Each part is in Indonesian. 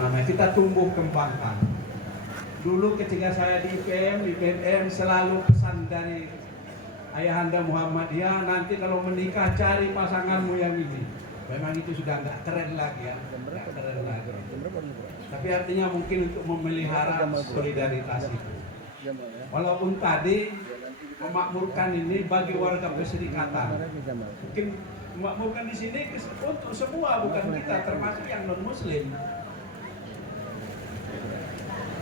kita tumbuh kembangkan. Dulu ketika saya di IPM selalu pesan dari Ayahanda Muhammadiyah, nanti kalau menikah cari pasanganmu yang ini. Memang itu sudah nggak keren lagi ya, nggak keren lagi. Tapi artinya mungkin untuk memelihara solidaritas itu. Walaupun tadi memakmurkan ini bagi warga perserikatan, mungkin memakmurkan di sini untuk semua, bukan kita, termasuk yang non Muslim.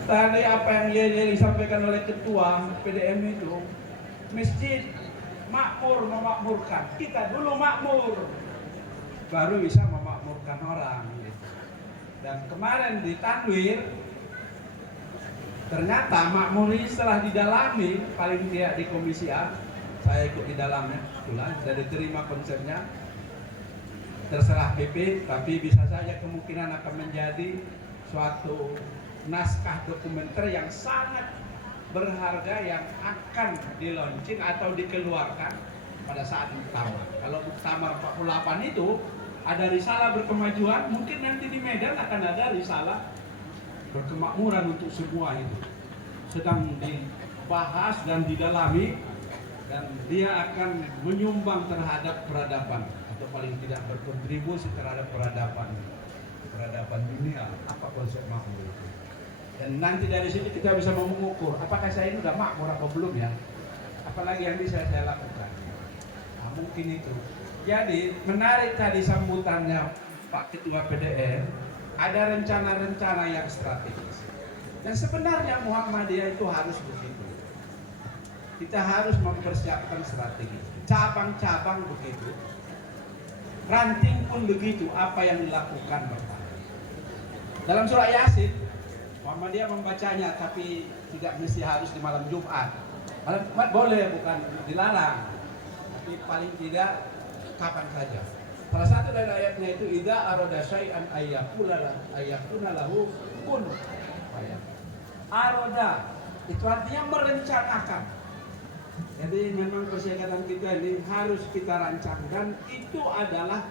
Tadi apa yang disampaikan oleh ketua PDM itu, masjid makmur memakmurkan, kita dulu makmur, baru bisa memakmurkan orang. Dan kemarin di Tanwir, ternyata makmur ini setelah didalami, paling tidak di Komisi A, saya ikut di dalamnya, sudah diterima konsepnya, terserah PP, tapi bisa saja kemungkinan akan menjadi suatu naskah dokumenter yang sangat berharga yang akan dilaunching atau dikeluarkan pada saat muktamar. Kalau muktamar 48 itu ada risalah berkemajuan, mungkin nanti di Medan akan ada risalah berkemakmuran untuk semua itu. Sedang dibahas dan didalami, dan dia akan menyumbang terhadap peradaban atau paling tidak berkontribusi terhadap peradaban dunia. Apa konsep makmur itu? Dan nanti dari sini kita bisa mengukur apakah saya ini sudah makmur atau belum ya. Apalagi yang bisa saya lakukan. Nah, mungkin itu. Jadi menarik tadi sambutannya Pak Ketua PDR, ada rencana-rencana yang strategis. Dan sebenarnya Muhammadiyah itu harus begitu. Kita harus mempersiapkan strategi. Cabang-cabang begitu. Ranting pun begitu, apa yang dilakukan Bapak. Dalam surah Yasin, Muhammadiyah membacanya, tapi tidak mesti harus di malam Jumat. Malam Jumat boleh, bukan dilarang. Tapi paling tidak kapan saja. Salah satu dari ayatnya itu idza arada syai'an ayyakuna lahu kun fayakun. Arada itu artinya merencanakan. Jadi memang persyaratan kita ini harus kita rancang, dan itu adalah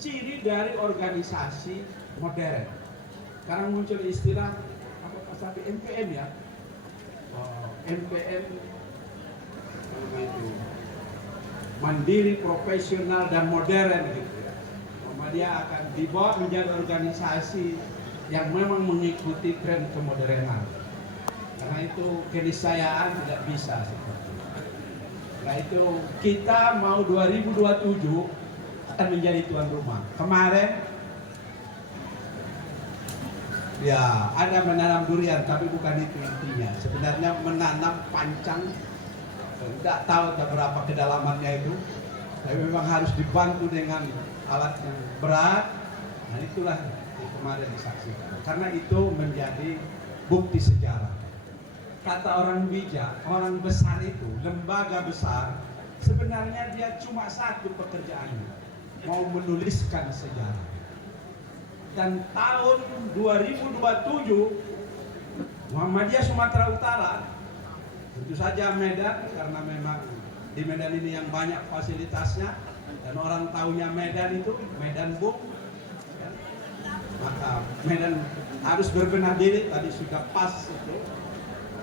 ciri dari organisasi modern. Sekarang muncul istilah apa tadi MPM ya, MPM itu mandiri, profesional dan modern gitu ya. Dia akan dibawa menjadi organisasi yang memang mengikuti tren kemodernan. Karena itu keniscayaan tidak bisa seperti itu. Nah itu kita mau 2027 akan menjadi tuan rumah. Kemarin ya ada menanam durian, tapi bukan itu intinya. Sebenarnya menanam pancang, tidak tahu berapa kedalamannya itu. Tapi memang harus dibantu dengan alat yang berat. Nah itulah yang kemarin disaksikan. Karena itu menjadi bukti sejarah. Kata orang bijak, orang besar itu, lembaga besar, sebenarnya dia cuma satu pekerjaannya, mau menuliskan sejarah. Dan tahun 2027 Muhammadiyah Sumatera Utara, tentu saja Medan, karena memang di Medan ini yang banyak fasilitasnya, dan orang tahunya Medan itu Medan Bung ya. Maka Medan harus berbenah diri, tadi sudah pas itu.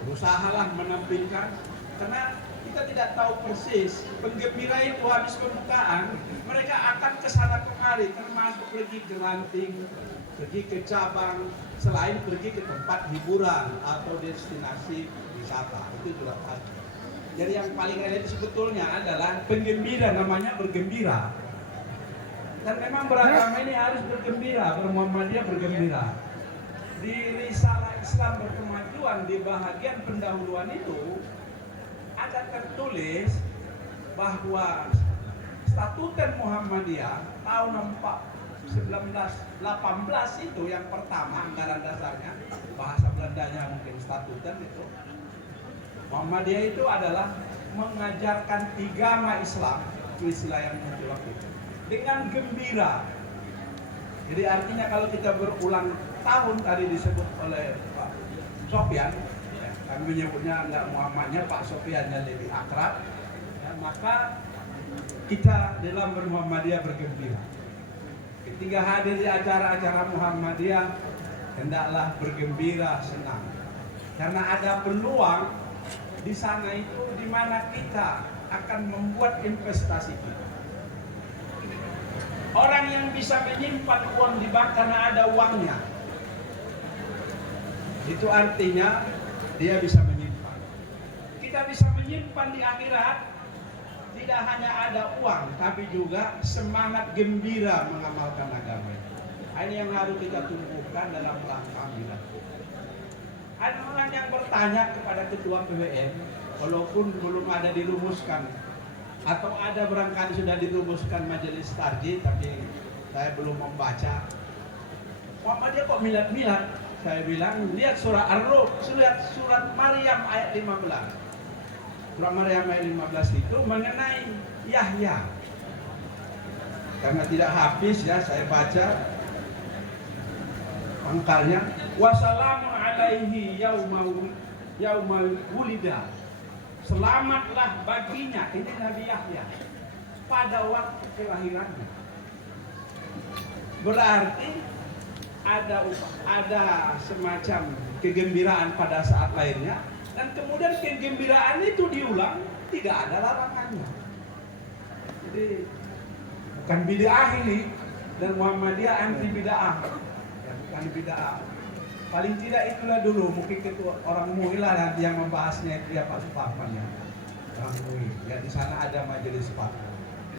Berusahalah menampilkan, karena kita tidak tahu persis penggembira itu habis pembukaan mereka akan kesana kemari, termasuk pergi ke ranting, pergi ke cabang, selain pergi ke tempat hiburan atau destinasi wisata. Itu sudah pasti. Jadi yang paling realistis sebetulnya adalah penggembira, namanya bergembira. Dan memang beragama ini harus bergembira, bermuhammadiyah bergembira. Di risalah Islam berkemajuan di bahagian pendahuluan itu ada tertulis bahwa statuten Muhammadiyah tahun 1918 itu yang pertama, anggaran dasarnya, bahasa Belandanya mungkin statuten itu. Muhammadiyah itu adalah mengajarkan agama Islam, itu istilah yang muncul waktu itu, dengan gembira. Jadi artinya kalau kita berulang tahun tadi disebut oleh Pak Sofyan, ya, kami menyebutnya enggak Muhammadnya, Pak Sofyannya lebih akrab, ya, maka kita dalam bermuhammadiyah bergembira. Ketika hadir di acara-acara Muhammadiyah, hendaklah bergembira, senang. Karena ada peluang di sana itu di mana kita akan membuat investasi kita. Orang yang bisa menyimpan uang di bank karena ada uangnya, itu artinya dia bisa menyimpan. Kita bisa menyimpan di akhirat, tidak hanya ada uang, tapi juga semangat gembira mengamalkan agama. Ini yang harus kita tumbuhkan dalam langkah kita. Ada orang yang bertanya kepada ketua PWN, walaupun belum ada dirumuskan, atau ada barangkali sudah dirumuskan majelis tarjih, tapi saya belum membaca. Muhammadiyah kok milat-milat? Saya bilang, lihat surah Ar-Rum, lihat surat Maryam ayat 15. Surah Maryam ayat 15 itu mengenai Yahya. Karena tidak habis ya, saya baca angkanya. Wassalamu alaihi yauma wulida. Selamatlah baginya, ini Nabi Yahya, pada waktu kelahirannya. Berarti ada semacam kegembiraan pada saat lahirnya, dan kemudian kegembiraan itu diulang, tidak ada larangannya. Jadi bukan bid'ah ini, dan Muhammadiyah anti bid'ah, ya, bukan bid'ah. Paling tidak itulah dulu, mungkin ketua orang MUI lah nanti yang membahasnya itu ya Pak Suparman ya, orang MUI. Ya di sana ada majelis fatwa.